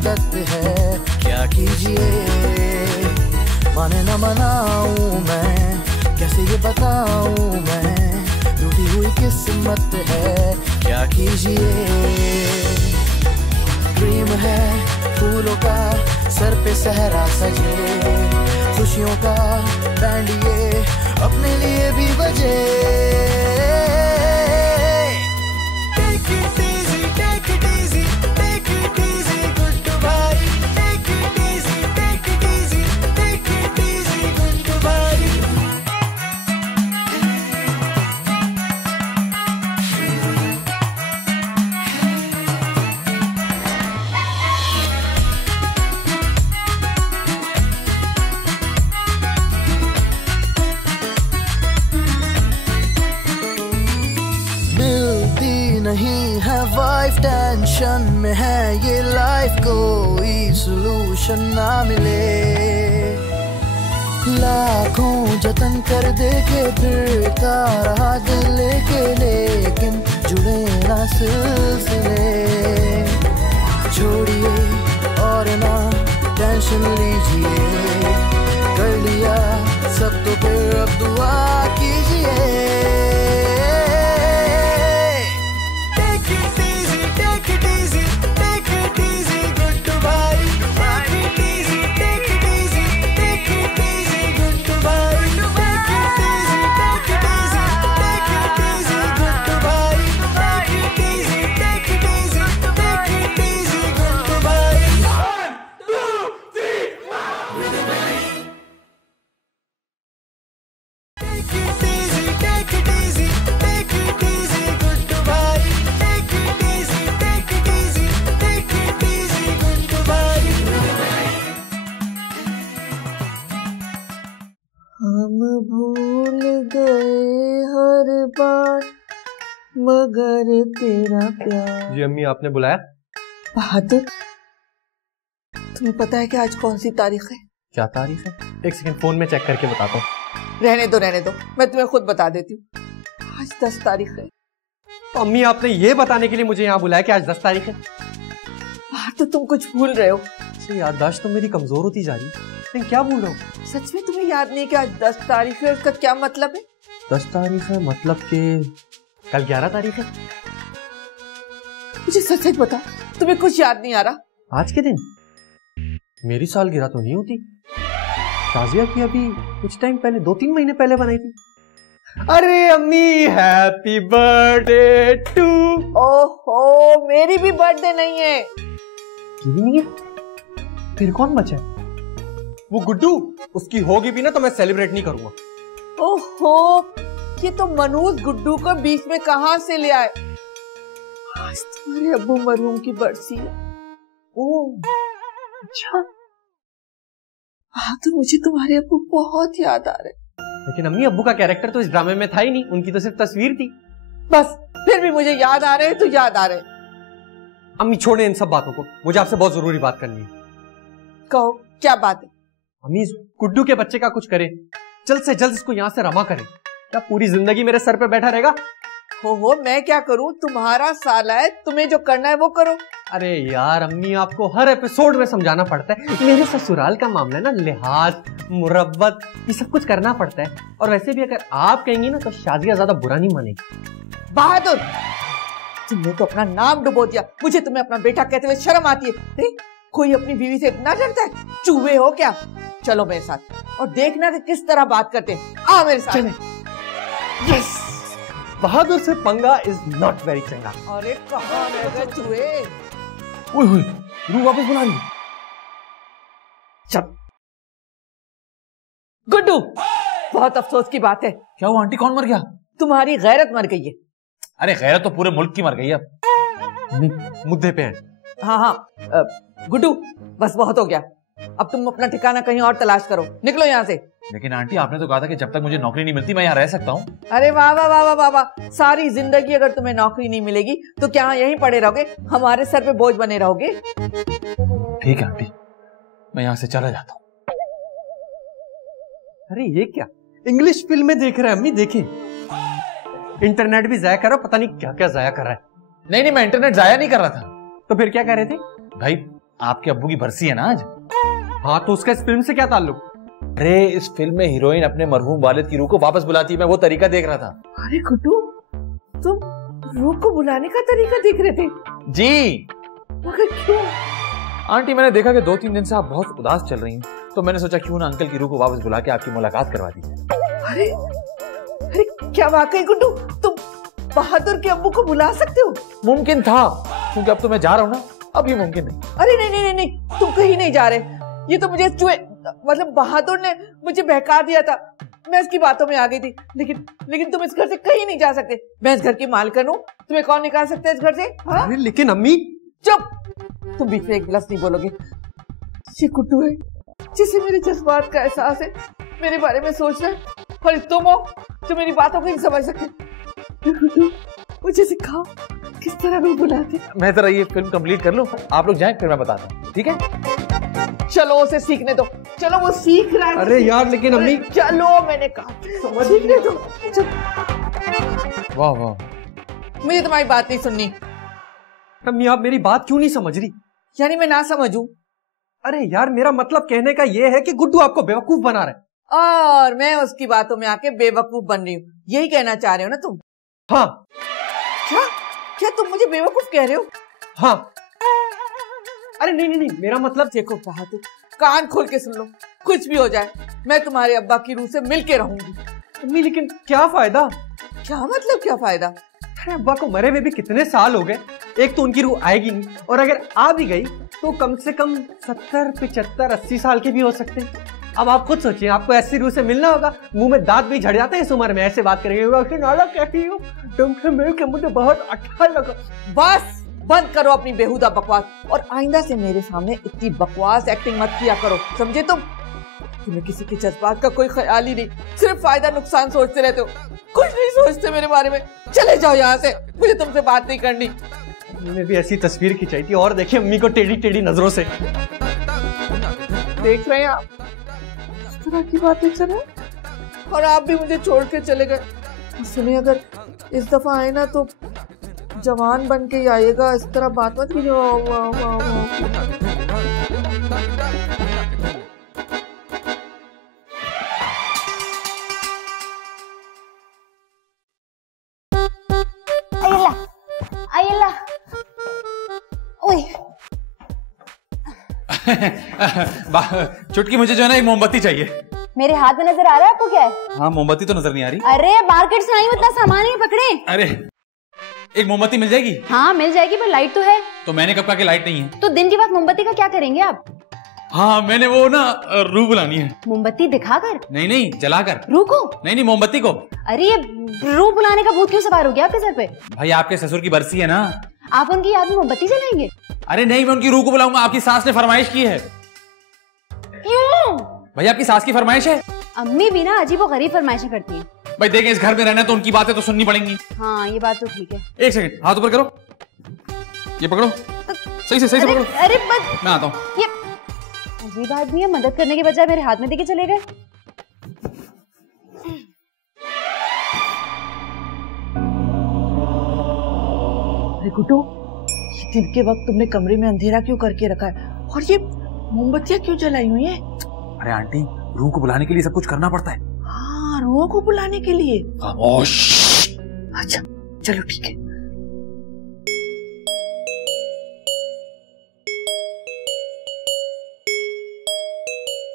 आदत है, क्या कीजिए माने न मनाऊं मैं, कैसे ये बताऊं मैं, टूटी हुई किस्मत है, क्या कीजिए। ड्रीम है फूलों का सर पे सहरा सजे, खुशियों का बैंड ये अपने लिए भी बजे। Take it easy, take it easy, take it easy, good to bye. Take it easy, take it easy, take it easy, good to bye. नहीं है वाइफ, टेंशन में है ये लाइफ, कोई सॉल्यूशन ना मिले। लाखों जतन कर देखे फिरता रहा दिल लेके, लेकिन जुड़े ना सिलसिले। छोड़िए और ना टेंशन लीजिए, कर लिया सब तो फिर अब दुआ कीजिए। हम भूल गए हर बार मगर तेरा प्यार। जी अम्मी, आपने बुलाया? बहादुर, तुम्हें पता है कि आज कौन सी तारीख है? क्या तारीख है? एक सेकंड, फोन में चेक करके बताता हूँ। रहने दो, मैं तुम्हें खुद बता देती हूँ। आज 10 तारीख है। तो अम्मी, आपने ये बताने के लिए मुझे यहाँ बुलाया कि आज 10 तारीख है? तो तुम कुछ भूल रहे हो। याददाश्त तो मेरी कमजोर होती जा रही है, लेकिन क्या भूल रहा हूँ? सच में तुम्हें याद नहीं कि आज 10 तारीख है? इसका क्या मतलब है? 10 तारीख है मतलब कि कल 11 तारीख है। मुझे सच बताओ, तुम्हें कुछ याद नहीं आ रहा? आज के दिन मेरी सालगिरह तो नहीं होती। शाजिया की अभी कुछ टाइम पहले, 2-3 महीने पहले बनाई थी। अरे अम्मी, हैप्पी बर्थडे टू। ओहो, मेरी भी बर्थडे नहीं है। नहीं है? फिर कौन बचा है? वो गुड्डू, उसकी होगी भी ना तो मैं सेलिब्रेट नहीं करूंगा। ओहो, ये तो मनूज गुड्डू को बीच में कहां से ले आए। आज तुम्हारे अब्बू मरहूम की बरसी है। ओह अच्छा। हाँ, तो मुझे तुम्हारे अब्बू बहुत याद आ रहे। लेकिन अम्मी, अब्बू का कैरेक्टर तो इस ड्रामे में था ही नहीं, उनकी तो सिर्फ तस्वीर थी। बस, फिर भी मुझे याद आ रहे तो याद आ रहे। अम्मी छोड़े इन सब बातों को, मुझे आपसे बहुत जरूरी बात करनी है। कहो, क्या बात है? अम्मी, गुड्डू के बच्चे का कुछ करें, जल्द से जल्द इसको यहाँ से रमा करें। क्या पूरी जिंदगी मेरे सर पे बैठा रहेगा? हो, मैं क्या करूं? तुम्हारा साला है, तुम्हें जो करना है वो करो। अरे यार अम्मी, आपको हर एपिसोड में समझाना पड़ता है। मेरे ससुराल का मामला है ना, लिहाज, मुरब्बत, ये सब कुछ करना पड़ता है। और वैसे भी अगर आप कहेंगी ना तो शादिया ज्यादा बुरा नहीं मानेगी। बहादुर, तुमने तो अपना नाम डुबो दिया। मुझे तुम्हें अपना बेटा कहते हुए शर्म आती है। कोई अपनी बीवी से इतना डरता है? चूहे हो क्या? चलो मेरे साथ और देखना कि किस तरह बात करते हैं। आओ मेरे साथ। यस, बहादुर से पंगा इज नॉट वेरी चंगा। अरे कहाँ रह गए चूहे? रूह वापस बुला ली। चल गुड्डू, बहुत अफसोस की बात है। क्या हुआ आंटी? कौन मर गया? तुम्हारी गैरत मर गई है। अरे गैरत तो पूरे मुल्क की मर गई है। अब मुद्दे पे हैं। हाँ, गुड्डू बस बहुत हो गया। अब तुम अपना ठिकाना कहीं और तलाश करो। निकलो यहाँ से। लेकिन आंटी, आपने तो कहा था कि जब तक मुझे नौकरी नहीं मिलती मैं यहाँ रह सकता हूँ। अरे वाह वाह वाह वाह वाह, सारी जिंदगी अगर तुम्हें नौकरी नहीं मिलेगी तो क्या यहीं पड़े रहोगे? हमारे सर पे बोझ बने रहोगे? ठीक है आंटी, मैं यहाँ से चला जाता हूँ। अरे ये क्या इंग्लिश फिल्में देख रहे हैं अम्मी? देखें, इंटरनेट भी जाया करो, पता नहीं क्या क्या जाया कर रहा है। नहीं, मैं इंटरनेट जाया नहीं कर रहा था। तो फिर क्या कह रहे थे? भाई आपके अब्बू की बरसी है ना आज। हाँ तो उसका इस फिल्म से क्या ताल्लुक? अरे इस फिल्म में हीरोइन अपने मरहूम वालिद की रूह को वापस बुलाती है, मैं वो तरीका देख रहा था। अरे गुड्डू, तुम रूह को बुलाने का तरीका देख रहे थे? जी। मगर क्यों? आंटी मैंने देखा कि 2-3 दिन से आप बहुत उदास चल रही हैं, तो मैंने सोचा क्यों ना अंकल की रूह को वापस बुला के आपकी मुलाकात करवा दी जाए। अरे अरे क्या वाकई गुड्डू तुम बहादुर के अब्बू को बुला सकते हो? मुमकिन था, क्योंकि अब तो मैं जा रहा हूँ ना, अब ये मुमकिन नहीं। अरे नहीं नहीं नहीं नहीं, तुम कहीं नहीं जा रहे। ये तो मुझे मतलब बहादुर ने मुझे बहका दिया था, मैं इसकी बातों में आ गई थी। लेकिन तुम इस घर से कहीं नहीं जा सकते। मैं इस घर की मालकिन हूँ, तुम्हें कौन निकाल सकता है इस घर से? हाँ? अरे लेकिन अम्मी। चुप, तुम बीच में एक गिलास नहीं बोलोगे। ये गुड्डू है जिसे मेरे जज्बात का एहसास है, मेरे बारे में सोच रहा है, और तुम हो जो मेरी बातों को नहीं समझ सकते। गुड्डू मुझे सिखाओ किस तरह रूह बुलाते। मैं जरा ये फिल्म कंप्लीट कर लूं, आप लोग जाएं फिर मैं बताता हूँ, ठीक है? चलो उसे सीखने दो, चलो वो सीख रहा है। अरे यार लेकिन अम्मी। चलो मैंने कहा सीखने दो। वाह वाह, मुझे तुम्हारी बात नहीं सुननी। अम्मी आप मेरी बात क्यों नहीं समझ रही? यानी मैं ना समझूं? अरे यार मेरा मतलब कहने का ये है कि गुड्डू आपको बेवकूफ बना रहा है और मैं उसकी बातों में आके बेवकूफ बन रही हूँ, यही कहना चाह रहे हो ना तुम? हाँ। क्या क्या तुम मुझे बेवकूफ कह रहे हो? हाँ। अरे नहीं नहीं नहीं, मेरा मतलब देखो बहादुर, कान खोल के सुन लो, कुछ भी हो जाए मैं तुम्हारे अब्बा की रूह से मिल के रहूंगी। अम्मी लेकिन क्या फायदा? क्या मतलब क्या फायदा? अरे अब्बा को मरे हुए भी कितने साल हो गए, एक तो उनकी रूह आएगी नहीं, और अगर आ भी गई तो कम से कम 70, 75, 80 साल के भी हो सकते हैं। अब आप खुद सोचिए, आपको ऐसी रूह से मिलना होगा, मुंह में दांत भी झड़ जाते हैं इस उम्र में, ऐसे बात करेंगे नाला कहती हूँ तुमसे मिल के मुझे बहुत अच्छा लगा। बस बंद करो अपनी बेहुदा बकवास, और आइंदा से मेरे सामने इतनी बकवास एक्टिंग मत किया करो, समझे तुम? तुम्हें किसी के जज्बात का कोई ख्याल ही नहीं, सिर्फ फायदा नुकसान सोचते रहते हो, कुछ नहीं सोचते मेरे बारे में। चले जाओ यहाँ से, मुझे तुमसे बात नहीं करनी। मैंने भी ऐसी तस्वीर खिंचाई थी, और देखिए अम्मी को टेढ़ी टेढ़ी नजरों से देख रहे हैं आप, इस तरह की बातें कर रहे हैं, और आप भी मुझे छोड़ के चले गए। सुनिए, अगर इस दफा आए ना तो जवान बन के ही आइएगा, इस तरह बात मत कीजिए। चुटकी मुझे जो है ना एक मोमबत्ती चाहिए। मेरे हाथ में नजर आ रहा है आपको? क्या है? हाँ मोमबत्ती तो नजर नहीं आ रही। अरे मार्केट से आई हूँ, इतना सामान ही पकड़े। अरे एक मोमबत्ती मिल जाएगी? हाँ मिल जाएगी, पर लाइट तो है। तो मैंने कब कहा कि लाइट नहीं है? तो दिन के वक्त मोमबत्ती का क्या करेंगे आप? हाँ मैंने वो ना रूह बुलानी है। मोमबत्ती दिखाकर? नहीं जलाकर। रूह को? नहीं मोमबत्ती को। अरे ये रूह बुलाने का भूत क्यों सवार हो गया आपके सर पे? भाई आपके ससुर की बरसी है ना, आप उनकी याद में मोमबत्ती जलाएंगे? अरे नहीं, मैं उनकी रूह को बुलाऊंगा, आपकी सास ने फरमाइश की है। क्यों? भाई आपकी सास की फरमाइश है। अम्मी भी ना अजीब और गरीब फरमाइशें करती हैं। भाई देखें, इस घर में रहना तो उनकी बातें तो सुननी पड़ेंगी। हाँ ये बात तो ठीक है। एक सेकंड, हाथ ऊपर करो, ये पकड़ो, सही से पकड़ो। अरे बस मैं आता हूँ। ये अजीब आदमी है, मदद करने के बजाय मेरे हाथ में देके चले गए। अरे गुड्डू, दिन के वक्त तुमने कमरे में अंधेरा क्यों करके रखा है, और ये मोमबत्तियां क्यों जलाई हुई हैं? अरे आंटी, रूह को बुलाने के लिए सब कुछ करना पड़ता है। हाँ, रूह को बुलाने के लिए। खामोश। अच्छा चलो ठीक है।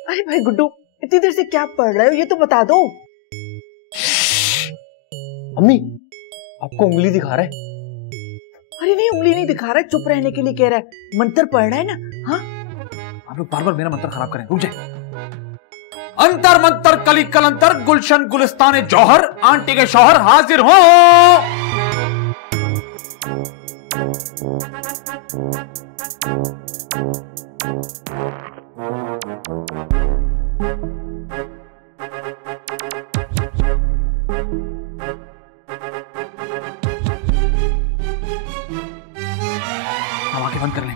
अरे भाई गुड्डू, इतनी देर से क्या पढ़ रहे हो, ये तो बता दो। अम्मी आपको उंगली दिखा रहा है। अरे नहीं, उंगली नहीं दिखा रहा है, चुप रहने के लिए कह रहा है, मंत्र पढ़ रहा है ना। हाँ आप लोग बार-बार मेरा मंत्र खराब करें, रुक जाए। अंतर मंतर कली कलंतर गुलशन गुलिस्तान जौहर, आंटी के शौहर हाजिर हो। हम आंखें बंद कर लें।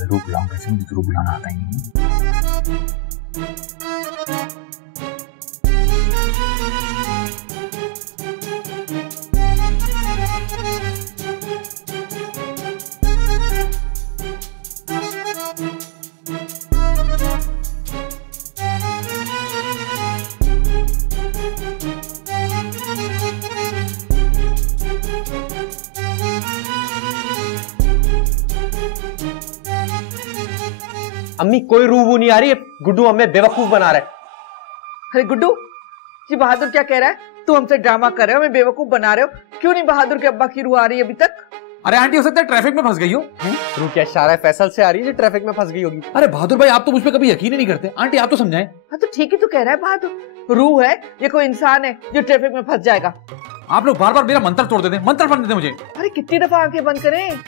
रूह बुलाऊं कैसे, मुझे तो रूह बुलाना आता ही नहीं। अम्मी कोई रूह वूह नहीं आ रही है, गुड्डू हमें बेवकूफ बना रहा है। अरे गुड्डू, ये बहादुर क्या कह रहा है? तू हमसे ड्रामा कर रहे हो, हमें बेवकूफ बना रहे हो। क्यों नहीं बहादुर के अब्बा की रूह आ रही है अभी तक? अरे आंटी हो सकता है ट्रैफिक में फंस गई हो। रूह क्या इशारा है फैसल से आ रही है, ट्रैफिक में फंस गई होगी। अरे बहादुर भाई आप तो मुझ पे कभी यकीन ही नहीं करते। आंटी आप तो समझाएं। हाँ तो ठीक ही तो कह रहा है बहादुर। रूह है ये कोई इंसान है जो ट्रैफिक में फंस जाएगा? आप लोग बार बार मेरा मंत्र तोड़ देते हैं, मंत्र पढ़ देते मुझे। अरे कितनी दफा आंखें बंद करें?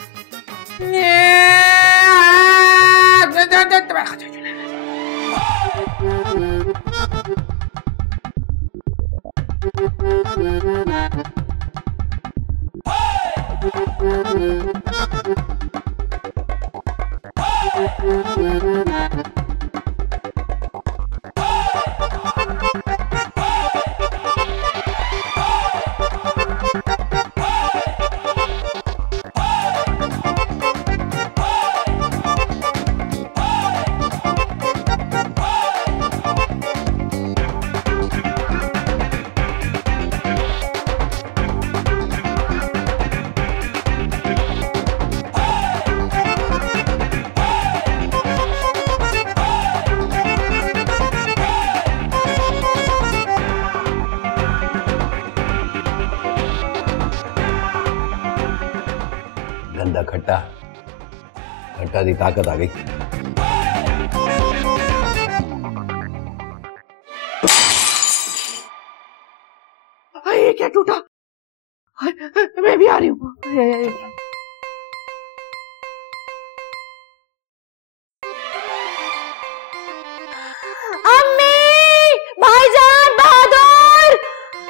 गंदा खट्टा खट्टा दी ताकत आ गई। ये क्या टूटा? मैं भी आ रही हूँ। अम्मी, भाईजान, बहादुर,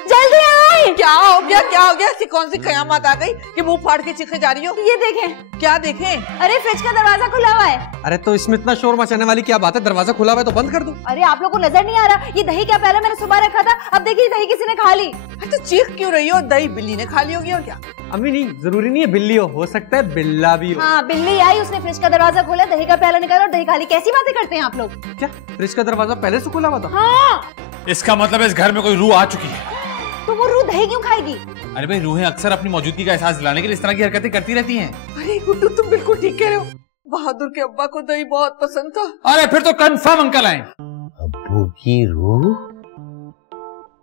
जल्दी आए। क्या हो गया? क्या हो गया? ऐसी कौन सी कयामत आ गई कि मुंह फाड़ के चीखे जा रही हो? ये देखें। क्या देखें? अरे फ्रिज का दरवाजा खुला हुआ है। अरे तो इसमें इतना शोर मचाने वाली क्या बात है? दरवाजा खुला हुआ है तो बंद कर दो। अरे आप लोग को नजर नहीं आ रहा? ये दही क्या पहले मैंने सुबह रखा था, अब देखिए दही किसी ने खा ली। तो चीख क्यों रही हो? दही बिल्ली ने खा ली होगी और क्या? अम्मी नहीं, जरूरी नहीं है बिल्ली हो सकता है बिल्ला भी हो। हाँ बिल्ली आई, उसने फ्रिज का दरवाजा खोला, दही का प्याला निकाला और दही खा ली। कैसी बातें करते हैं आप लोग? क्या फ्रिज का दरवाजा पहले से खुला हुआ था? हाँ। इसका मतलब इस घर में कोई रूह आ चुकी है। तो वो रूह दही क्यों खाएगी? अरे भाई रूहें अक्सर अपनी मौजूदगी का एहसास दिलाने के लिए इस तरह की हरकतें करती रहती हैं। अरे गुड्डू तुम बिल्कुल ठीक कह रहे हो। बहादुर के अब्बा को दही बहुत पसंद था। अरे फिर तो कंफर्म अंकल आए। अब्बू की रूह?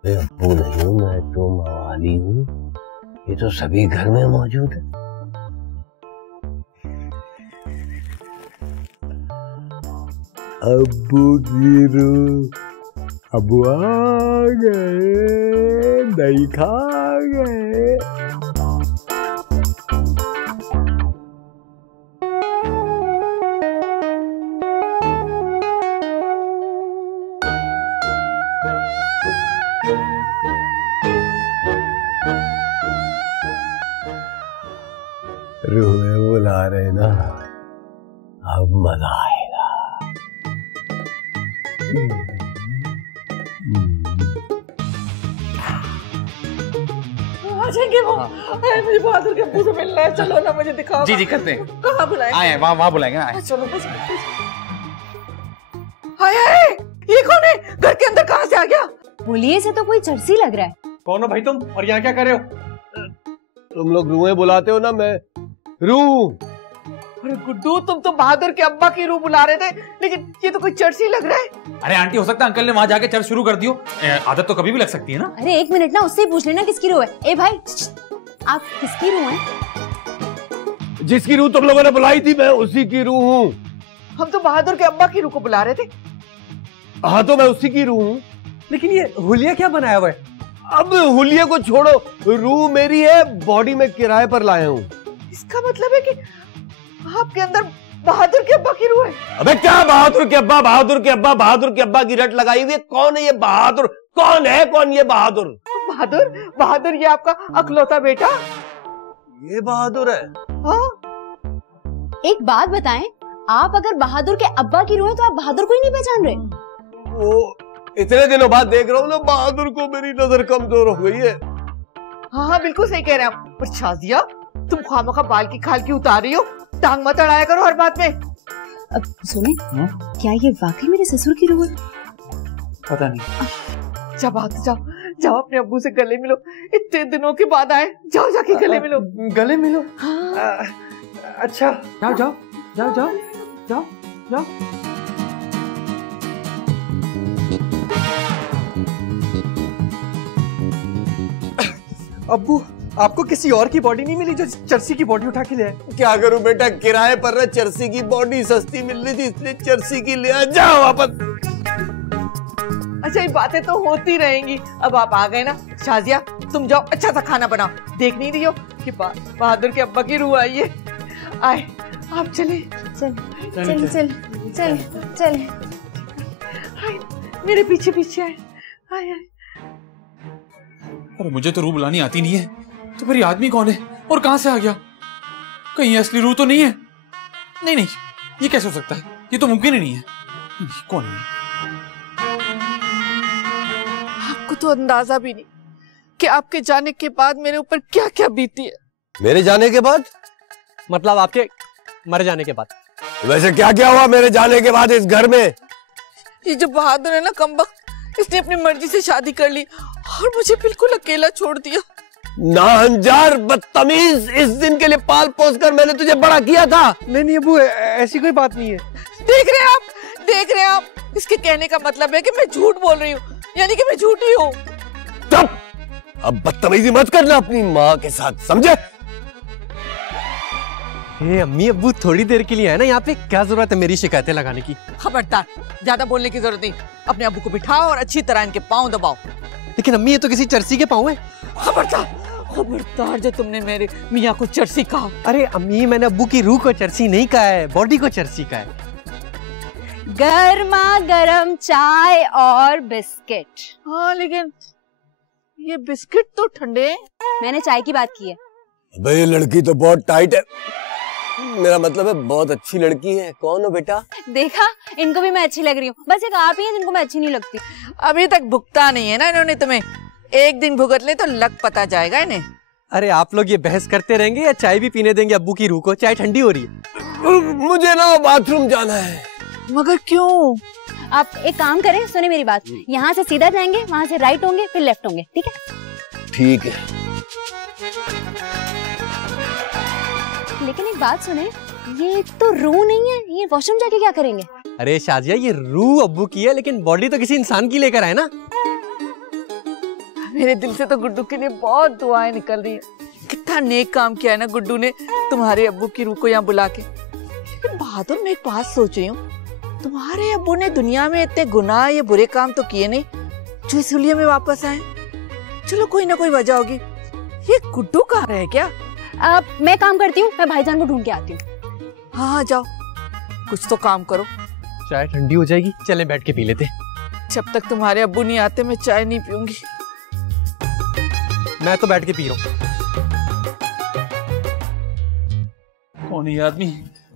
मैं अब्बू नहीं हूँ, मैं तो मवाली हूँ। ये तो सभी घर में मौजूद है। अब्बू की रूह, अब्बू आ गए, दही खा गए। रूहें बुला रहे ना, अब मजा आएगा। आ जाएंगे वो। अरे मुझे बहादुर के अब्बू से मिलना है, चलो ना मुझे दिखाओ। जी करते हैं। कहाँ बुलाएं? आए वहाँ बुलाएंगे ना। चलो बस। हाय हाय, ये कौन है? घर के अंदर कहाँ से आ गया? बोलिए से तो कोई चर्सी लग रहा है। कौन हो भाई तुम और यहाँ क्या कर रहे हो? तुम लोग रूहें बुलाते हो ना, मैं रूह। अरे गुड्डू तुम तो बहादुर के अब्बा की रूह बुला रहे थे, लेकिन ये तो कोई चर्सी लग रहा है। अरे आंटी हो सकता है अंकल ने वहाँ जाके चर्च शुरू कर दियो। आदत तो कभी भी लग सकती है ना। अरे एक मिनट ना, उससे ही पूछ लेना किसकी रूह है। ए भाई आप किसकी रूह हैं? जिसकी रूह तुम लोगों ने बुलाई थी मैं उसी की रूह हूँ। हम तो बहादुर के अब्बा की रूह को बुला रहे थे। हाँ तो मैं उसी की रूह हूँ। लेकिन ये हुलिया क्या बनाया हुआ है? अब हुलिये को छोड़ो, रूह मेरी है, बॉडी में किराए पर लाया हूँ। इसका मतलब है कि आपके अंदर बहादुर के अब्बा की रूह है। अबे क्या बहादुर के अब्बा, बहादुर के अब्बा, बहादुर के अब्बा की रट लगाई हुई है। कौन है ये बहादुर? कौन है कौन ये बहादुर? बहादुर? बहादुर ये आपका अकलौता बेटा। ये बहादुर है? हाँ। एक बात बताएं, आप अगर बहादुर के अब्बा की रूह है तो आप बहादुर को ही नहीं पहचान रहे? वो इतने दिनों बाद देख रहा हूँ ना, बहादुर को मेरी नजर कमजोर हो गई है। हाँ हाँ बिल्कुल सही कह रहे हैं आप। पर शाजिया तुम खामखा बाल की खाल की उतार रही हो, टांग मत अड़ाया करो हर बात में। अब सुने, क्या ये वाकई मेरे ससुर की रूह है? पता नहीं। जब आते जाओ, जाओ अपने अब्बू से गले मिलो। इतने दिनों के बाद आए, जाओ जाके गले मिलो। गले मिलो? हाँ। अच्छा जाओ जाओ जाओ जाओ जाओ जाओ। अब्बू आपको किसी और की बॉडी नहीं मिली जो चर्सी की बॉडी उठा के ले आए? क्या करूं बेटा, किराए पर ना चर्सी की बॉडी सस्ती मिल रही थी, इसलिए चर्सी की ले आ। जाओ वापस। अच्छा ये बातें तो होती रहेंगी, अब आप आ गए ना। शाजिया तुम जाओ, अच्छा सा खाना बनाओ। देख नहीं रही हो कि बहादुर के अब्बा की रूह आई है। आए आप चले। चल चल चल चल चल। मेरे पीछे पीछे आए। आए आए। अरे मुझे तो रूह बुलानी आती नहीं है, तो फिर ये आदमी कौन है और कहां से आ गया? कहीं असली रूह तो नहीं है? नहीं नहीं, ये कैसे हो सकता है? ये तो मुमकिन ही नहीं है। कौन है? आपको तो अंदाजा भी नहीं कि आपके जाने के बाद मेरे ऊपर क्या क्या बीती है। मेरे जाने के बाद? मतलब आपके मर जाने के बाद। वैसे क्या क्या हुआ मेरे जाने के बाद इस घर में? ये जो बहादुर है ना कमबख्त, इसने अपनी मर्जी से शादी कर ली और मुझे बिल्कुल अकेला छोड़ दिया। नाहंजार बदतमीज, इस दिन के लिए पाल पोस कर मैंने तुझे बड़ा किया था। नहीं नहीं अब्बू, ऐसी कोई बात नहीं है। देख रहे हैं आप, देख रहे हैं आप, इसके कहने का मतलब है कि मैं झूठ बोल रही हूँ, यानी कि मैं झूठी हूँ। तब अब बदतमीजी मत करना अपनी माँ के साथ, समझे? अम्मी अब्बू थोड़ी देर के लिए है ना यहाँ पे, क्या जरूरत है मेरी शिकायतें लगाने की? खबरदार, ज्यादा बोलने की जरूरत नहीं। अपने अब्बू को बिठाओ और अच्छी तरह इनके पाँव दबाओ। लेकिन अम्मी ये तो किसी चर्सी के पाँव है। खबरदार, खबरदार जो तुमने मेरे मियाँ को चर्सी कहा। अरे अम्मी मैंने अब्बू की रूह को चर्सी नहीं कहा है, बॉडी को चर्सी कहा है। गर्मा गर्म चाय और बिस्किट। हाँ लेकिन ये बिस्किट तो ठंडे हैं। मैंने चाय की बात की है। भाई लड़की तो बहुत टाइट है, मेरा मतलब है बहुत अच्छी लड़की है। कौन हो बेटा? देखा, इनको भी मैं अच्छी लग रही हूँ, बस एक आप ही हैं जिनको मैं अच्छी नहीं लगती। अभी तक भुगता नहीं है ना इन्होंने तुम्हें, एक दिन भुगत ले तो लग पता जाएगा इन्हें। अरे आप लोग ये बहस करते रहेंगे या चाय भी पीने देंगे अब्बू की रूह को? चाय ठंडी हो रही है। मुझे ना बाथरूम जाना है। मगर क्यों? आप एक काम करें, सुने मेरी बात, यहाँ से सीधा जाएंगे, वहाँ से राइट होंगे, फिर लेफ्ट होंगे, ठीक है? ठीक है। लेकिन एक बात सुने, ये तो रूह नहीं है, ये वॉशरूम जाके क्या करेंगे? अरे शाजिया ये रूह अब्बू की है, लेकिन बॉडी तो किसी इंसान की लेकर आए ना। मेरे दिल से तो गुड्डू के लिए बहुत दुआएं निकल रही है। कितना नेक काम किया है ना गुड्डू ने तुम्हारे अब्बू की रूह को यहाँ बुला के। लेकिन बहादुर, मैं एक बात सोच रही हूँ, तुम्हारे अब्बू ने दुनिया में इतने गुनाह या बुरे काम तो किए नहीं जो इस हुलिया में वापस आए। चलो कोई ना कोई वजह होगी। ये गुड्डू कहाँ रहे क्या? मैं काम करती हूँ, मैं भाईजान को ढूंढ के आती हूँ। हाँ जाओ, कुछ तो काम करो। चाय ठंडी हो जाएगी, चले बैठ के पी लेते। जब तक तुम्हारे अब्बू नहीं आते मैं चाय नहीं पीऊंगी। मैं तो बैठ के पी रहा हूँ। कौन है ये आदमी?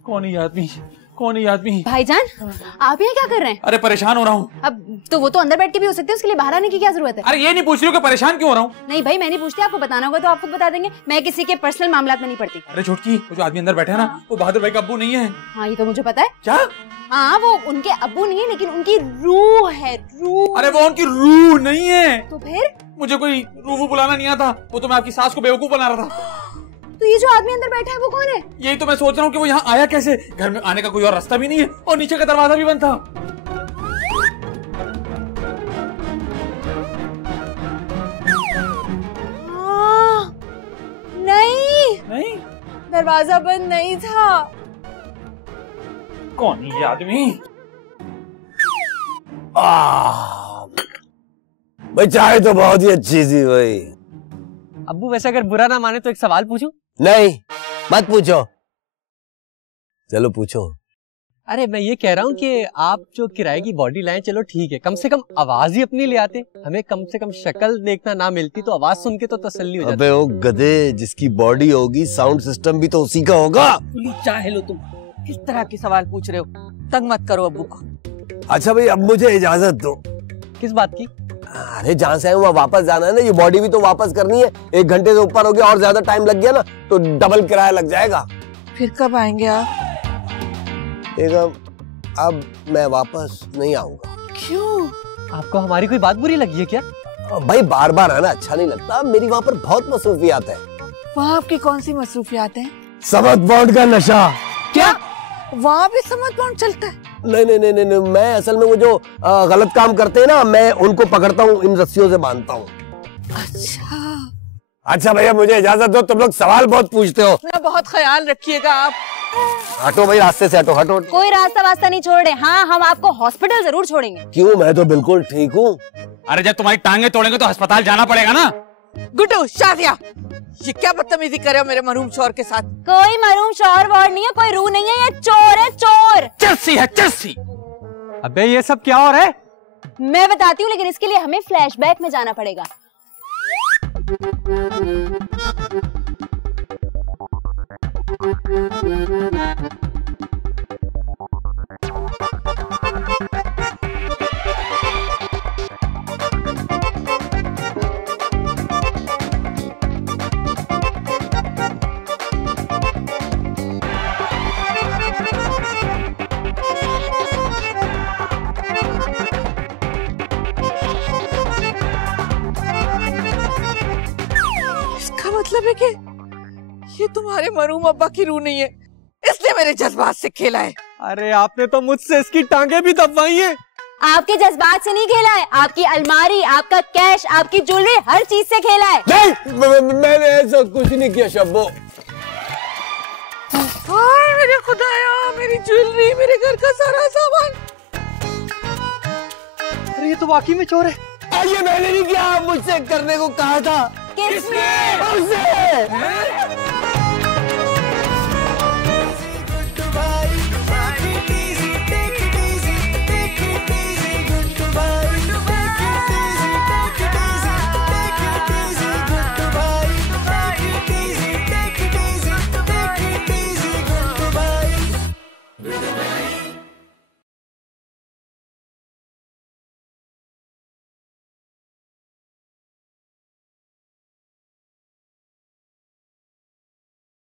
कौन है ये आदमी? कौन है ये आदमी? भाईजान, आप यहाँ क्या कर रहे हैं? अरे परेशान हो रहा हूँ। अब तो वो तो अंदर बैठ के भी हो सकते हैं, उसके लिए बाहर आने की क्या जरूरत है? अरे ये नहीं पूछ रही हो कि परेशान क्यों हो रहा हूँ? नहीं भाई, मैं नहीं पूछती, आपको बताना होगा तो आप खुद बता देंगे। मैं किसी के पर्सनल मामलात में नहीं पड़ती। अरे छोटकी, वो जो आदमी अंदर बैठा है ना, वो बहादुर भाई का अब्बू नहीं है। हाँ ये तो मुझे पता है। क्या? हाँ वो उनके अब्बू नहीं है, लेकिन उनकी रूह है, रूह। अरे वो उनकी रूह नहीं है। तो फिर? मुझे कोई रूह बुलाना नहीं आता, वो तो मैं आपकी सास को बेवकूफ बना रहा था। तो ये जो आदमी अंदर बैठा है वो कौन है? यही तो मैं सोच रहा हूँ कि वो यहाँ आया कैसे? घर में आने का कोई और रास्ता भी नहीं है और नीचे का दरवाजा भी बंद था। नहीं, दरवाजा बंद नहीं था। कौन है ये आदमी? भाई चाय तो बहुत ही अच्छी थी भाई। अब्बू वैसे अगर बुरा ना माने तो एक सवाल पूछूं? नहीं मत पूछो। चलो पूछो। अरे मैं ये कह रहा हूँ कि आप जो किराए की बॉडी लाए, चलो ठीक है, कम से कम आवाज ही अपनी ले आते। हमें कम से कम शक्ल देखना ना मिलती तो आवाज सुन के तो तसल्ली हो जाती। अबे वो गधे, जिसकी बॉडी होगी साउंड सिस्टम भी तो उसी का होगा। चाहे लो तुम, किस तरह के सवाल पूछ रहे हो? तंग मत करो अब्बू को। अच्छा भाई अब मुझे इजाजत दो। किस बात की? अरे जहाँ से आए वहाँ वापस जाना है ना, ये बॉडी भी तो वापस करनी है। 1 घंटे से ऊपर हो गया और ज्यादा टाइम लग गया ना तो डबल किराया लग जाएगा। फिर कब आएंगे आप? अब मैं वापस नहीं आऊंगा। क्यों? आपको हमारी कोई बात बुरी लगी है क्या? भाई बार बार आना अच्छा नहीं लगता, मेरी वहाँ पर बहुत मसरूफियात है। वहाँ आपकी कौन सी मसरूफियात हैं? समद बॉन्ड का नशा। क्या वहाँ भी समद बॉन्ड चलता है? नहीं, मैं असल में वो जो गलत काम करते हैं ना, मैं उनको पकड़ता हूँ, इन रस्सियों से बांधता हूँ। अच्छा, अच्छा भैया मुझे इजाजत दो, तुम लोग सवाल बहुत पूछते हो। अपना बहुत ख्याल रखिएगा आप। हटो भाई, रास्ते से हटो हटो। कोई रास्ता वास्ता नहीं छोड़ रहे। हाँ, हम आपको हॉस्पिटल जरूर छोड़ेंगे। क्यों, मैं तो बिल्कुल ठीक हूँ। अरे जब तुम्हारी टांगे तोड़ेंगे तो अस्पताल जाना पड़ेगा ना। गुड्डू, शादिया, ये क्या बदतमीजी करे हो मेरे मरूम शौहर के साथ? कोई मरूम शौहर वौर नहीं है, कोई रूह नहीं है, ये चोर है, चोर। चर्सी है चर्सी। अबे ये सब क्या हो रहा है? मैं बताती हूँ, लेकिन इसके लिए हमें फ्लैशबैक में जाना पड़ेगा। इसका मतलब है कि ये तुम्हारे मरूम अब्बा की रूह नहीं है, इसलिए मेरे जज्बात से खेला है। अरे आपने तो मुझसे इसकी टांगे भी दबवाई हैं। आपके जज्बात से नहीं खेला है, आपकी अलमारी, आपका कैश, आपकी ज्वेलरी, हर चीज से खेला है। नहीं, मैंने ऐसा कुछ नहीं किया शब्बो। हाय मेरे खुदाया, मेरी ज्वेलरी, मेरे घर का सारा सामान। अरे ये तो वाकई में चोर है। ये मैंने नहीं किया, मुझसे करने को कहा था। किसने? उसने।